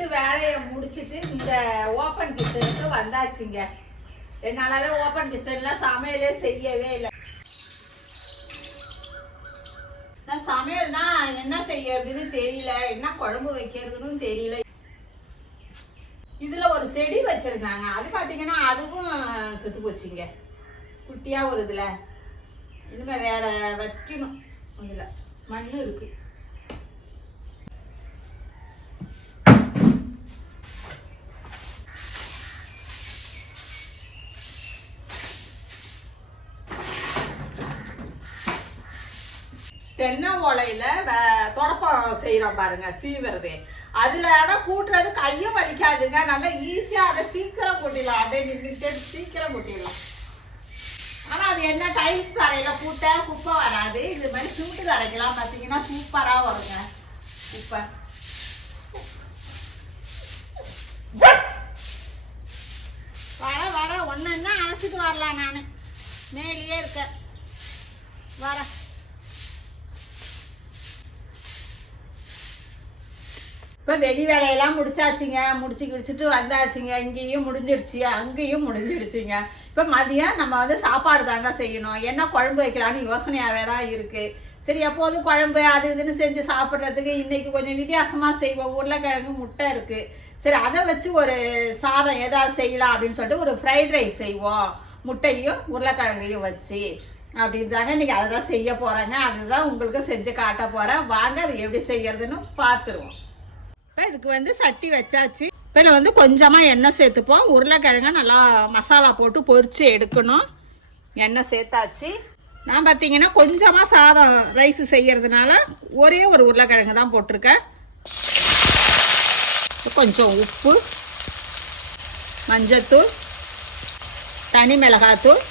வீட்டு வேலையை முடிச்சிட்டு இந்த ஓப்பன் கிச்சனுக்கு வந்தாச்சுங்க. என்னாலவே ஓப்பன் கிச்சன்ல சமையலே செய்யவே இல்லை. சமையல் தான் என்ன செய்யறதுன்னு தெரியல, என்ன குழம்பு வைக்கிறதுன்னு தெரியல. இதுல ஒரு செடி வச்சிருந்தாங்க, அது பாத்தீங்கன்னா அதுவும் செத்து போச்சுங்க. குட்டியா ஒரு இதுல இனிமே வேற வைக்கணும். இதுல மண்ணு இருக்கு. தென்னை ஓலையில தொடப்பம் செய்யறோம் பாருங்க, சீவுறது. அதுல கூட்டுறது கையும் வலிக்காதுங்க, நல்லா ஈஸியா அதை சீக்கிரம் கூட்டிடலாம். அப்படியே நின்றுட்டு சீக்கிரம் கூட்டிடலாம். ஆனா அது என்ன டைல்ஸ் தரையில பூட்ட குப்பை வராது. இது மாதிரி சூட்டு தரைக்கெல்லாம் பாத்தீங்கன்னா சூப்பரா வருங்க குப்பை. வர ஒன்னு அழைச்சிட்டு வரலாம். நானு மேலேயே இருக்க வர. இப்போ வெளி வேலையெல்லாம் முடிச்சாச்சுங்க. முடிச்சுட்டு வந்தாச்சுங்க. இங்கேயும் முடிஞ்சிடுச்சு, அங்கேயும் முடிஞ்சிடுச்சுங்க. இப்போ மதியம் நம்ம சாப்பாடு தாங்க செய்யணும். என்ன குழம்பு வைக்கலான்னு யோசனையாகவே தான் இருக்குது. சரி, எப்போதும் குழம்பு அது இதுன்னு செஞ்சு சாப்பிட்றதுக்கு இன்னைக்கு கொஞ்சம் வித்தியாசமாக செய்வோம். உருளைக்கிழங்கு முட்டை இருக்குது. சரி, அதை வச்சு ஒரு சாதம் ஏதாவது செய்யலாம் அப்படின்னு சொல்லிட்டு ஒரு ஃப்ரைட் ரைஸ் செய்வோம், முட்டையும் உருளைக்கிழங்கையும் வச்சு அப்படின்னு தாங்க இன்றைக்கி அதை தான் செய்ய போகிறேங்க. அதுதான் உங்களுக்கு செஞ்சு காட்ட போகிறேன். வாங்க அது எப்படி செய்யறதுன்னு பார்த்துருவோம். இப்போ இதுக்கு சட்டி வச்சாச்சு. இப்போ இதில் கொஞ்சமாக எண்ணெய் சேர்த்துப்போம். உருளைக்கிழங்க நல்லா மசாலா போட்டு பொரித்து எடுக்கணும். எண்ணெய் சேர்த்தாச்சு. நான் பார்த்தீங்கன்னா கொஞ்சமாக சாதம் ரைஸ் செய்கிறதுனால ஒரே ஒரு உருளைக்கிழங்கு தான் போட்டிருக்கேன். கொஞ்சம் உப்பு, மஞ்சத்தூள், தனி மிளகாத்தூள்,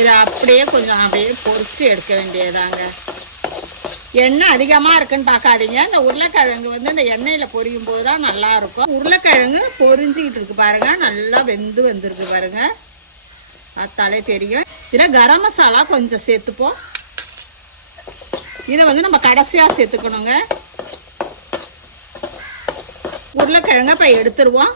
இதை அப்படியே கொஞ்சம் அப்படியே பொரித்து எடுக்க வேண்டியதாங்க. எண்ணெய் அதிகமாக இருக்குன்னு பார்க்காதீங்க. இந்த உருளைக்கிழங்கு இந்த எண்ணெயில் பொரியும் போது தான் நல்லா இருக்கும். உருளைக்கிழங்கு பொரிஞ்சிக்கிட்டு இருக்கு பாருங்க, நல்லா வெந்து வந்துருக்கு பாருங்க, பார்த்தாலே தெரியும். இதில் கரம் மசாலா கொஞ்சம் சேர்த்துப்போம். இதை நம்ம கடைசியாக சேர்த்துக்கணுங்க. உருளைக்கிழங்க இப்போ எடுத்துருவோம்.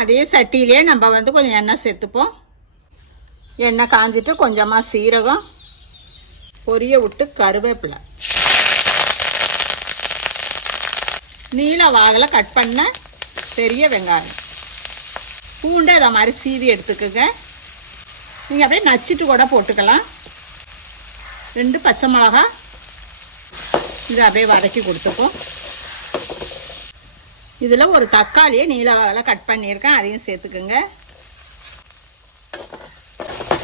அதே சட்டியிலே நம்ம கொஞ்சம் எண்ணெய் சேர்த்துப்போம். எண்ணெய் காஞ்சிட்டு கொஞ்சமாக சீரகம், பொரிய விட்டு கருவேப்பிலை, நீல வாகில் கட் பண்ண பெரிய வெங்காயம், பூண்டு அதை மாதிரி சீவி எடுத்துக்குங்க. நீங்கள் அப்படியே நச்சிட்டு கூட போட்டுக்கலாம். 2 பச்சை மிளகா, இதை அப்படியே வதக்கி கொடுத்துப்போம். இதில் ஒரு தக்காளியை நீல வாகில் கட் பண்ணியிருக்கேன், அதையும் சேர்த்துக்குங்க.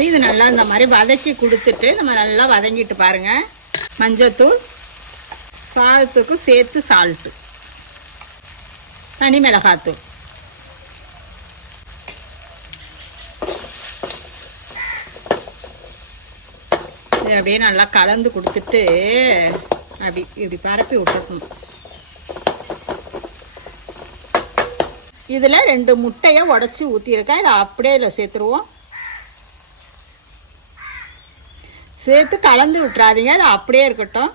இது நல்லா இந்த மாதிரி வதக்கி கொடுத்துட்டு நம்ம நல்லா வதங்கிட்டு பாருங்கள். மஞ்சத்தூள், சாதத்துக்கு சேர்த்து சால்ட்டு, தனி மிளகாத்தூள், இது அப்படியே நல்லா கலந்து கொடுத்துட்டு இப்படி பரப்பி விட்டுக்கணும். இதில் 2 முட்டையை உடச்சி ஊற்றிருக்கேன். இதை அப்படியே இதில் சேர்த்துருவோம். சேர்த்து கலந்து விட்டுறாதீங்க, அது அப்படியே இருக்கட்டும்.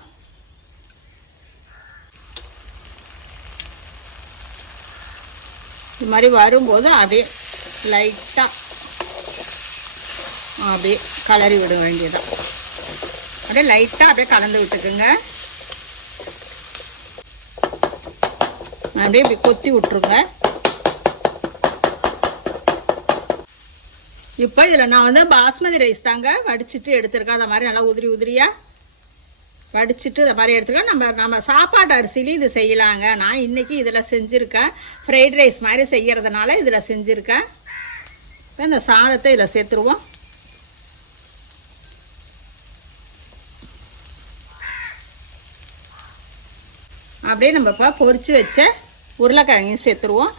இது மாதிரி வரும்போது அப்படியே லைட்டாக அப்படியே கலரி விட வேண்டியதான். அப்படியே லைட்டாக அப்படியே கலந்து விட்டுக்குங்க. அப்படியே இப்படி கொத்தி விட்டுருங்க. இப்போ இதில் நான் பாஸ்மதி ரைஸ் தாங்க வடிச்சிட்டு எடுத்துருக்கேன். அந்த மாதிரி நல்லா உதிரியாக வடிச்சிட்டு இந்த மாதிரி எடுத்துக்கலாம். நம்ம சாப்பாட்டு அரிசிலையும் இது செய்யலாங்க. நான் இன்றைக்கி இதில் செஞ்சுருக்கேன். ஃப்ரைட் ரைஸ் மாதிரி செய்கிறதுனால இதில் செஞ்சுருக்கேன். இப்போ இந்த சாதத்தை இதில் சேர்த்துருவோம். அப்படியே நம்ம இப்போ பொரிச்சு வச்ச உருளைக்கிழங்கையும் சேர்த்துருவோம்.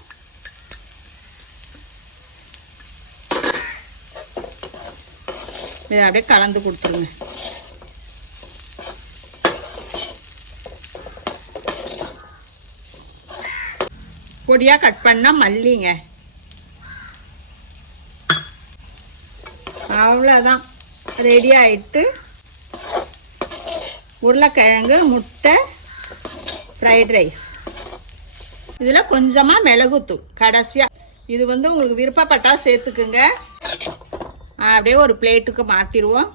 இதை அப்படியே கலந்து கொடுத்துருங்க. பொடியாக கட் பண்ணால் மல்லிங்க, அவ்வளோதான். ரெடி ஆகிட்டு உருளைக்கிழங்கு, முட்டை, ஃப்ரைட் ரைஸ். இதில் கொஞ்சமாக மிளகுத்தூள் கடைசியாக. இது வந்து உங்களுக்கு விருப்பப்பட்டால் சேர்த்துக்குங்க. அப்படியே ஒரு பிளேட்டுக்கு மாற்றிடுவோம்.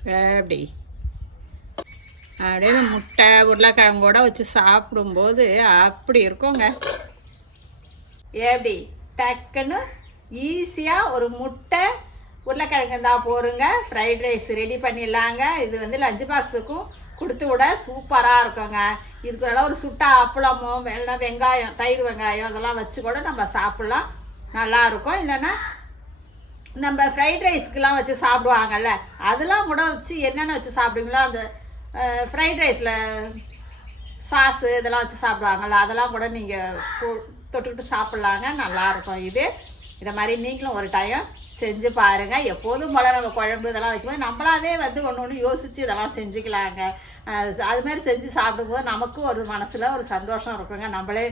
அப்படியே இந்த முட்டை உருளைக்கிழங்கோட வச்சு சாப்பிடும்போது அப்படி இருக்குங்க. எப்படி டக்குன்னு ஈஸியாக ஒரு முட்டை உருளைக்கிழங்கு தான் போருங்க, ஃப்ரைட் ரைஸ் ரெடி பண்ணிடலாங்க. இது வந்து லஞ்ச் பாக்ஸுக்கும் கொடுத்து விட சூப்பராக இருக்குங்க. இதுக்கு நல்லா ஒரு சுட்ட அப்பளமோ இல்லைன்னா வெங்காயம், தயிர் வெங்காயம் அதெல்லாம் வச்சு கூட நம்ம சாப்பிட்லாம், நல்லாயிருக்கும். இல்லைன்னா நம்ம ஃப்ரைட் ரைஸ்க்கெலாம் வச்சு சாப்பிடுவாங்கல்ல, அதெல்லாம் கூட வச்சு என்னென்ன வச்சு சாப்பிடுங்களோ, அந்த ஃப்ரைட் ரைஸில் சாஸு இதெல்லாம் வச்சு சாப்பிடுவாங்கள்ல, அதெல்லாம் கூட நீங்கள் தொட்டுக்கிட்டு சாப்பிட்லாங்க, நல்லாயிருக்கும். இதை மாதிரி நீங்களும் ஒரு டைம் செஞ்சு பாருங்கள். எப்போதும் போல நம்ம குழம்பு இதெல்லாம் வைக்கும்போது நம்மளாவே வந்து ஒன்று ஒன்று யோசித்து இதெல்லாம் செஞ்சுக்கலாங்க. அதுமாதிரி செஞ்சு சாப்பிடும்போது நமக்கும் ஒரு மனசில் ஒரு சந்தோஷம் இருக்குங்க. நம்மளே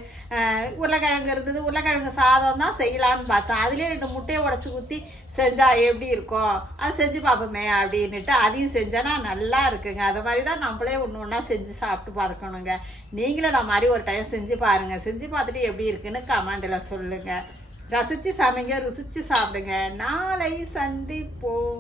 உருளைக்கிழங்கு இருந்தது, உருளைக்கிழங்கு சாதம் தான் செய்யலான்னு பார்த்தோம், அதுலேயே 2 முட்டையை உடச்சி ஊற்றி செஞ்சால் எப்படி இருக்கும், அது செஞ்சு பார்ப்போமே அப்படின்ட்டு அதையும் செஞ்சேன்னா நல்லா இருக்குங்க. அது மாதிரி தான் நம்மளே ஒன்று ஒன்றா செஞ்சு சாப்பிட்டு பார்க்கணுங்க. நீங்களும் நான் மாதிரி ஒரு டைம் செஞ்சு பாருங்கள். செஞ்சு பார்த்துட்டு எப்படி இருக்குன்னு கமெண்டில் சொல்லுங்கள். ரசித்து சமைங்க, ருசித்து சாப்பிடுங்க. நாளை சந்திப்போம்.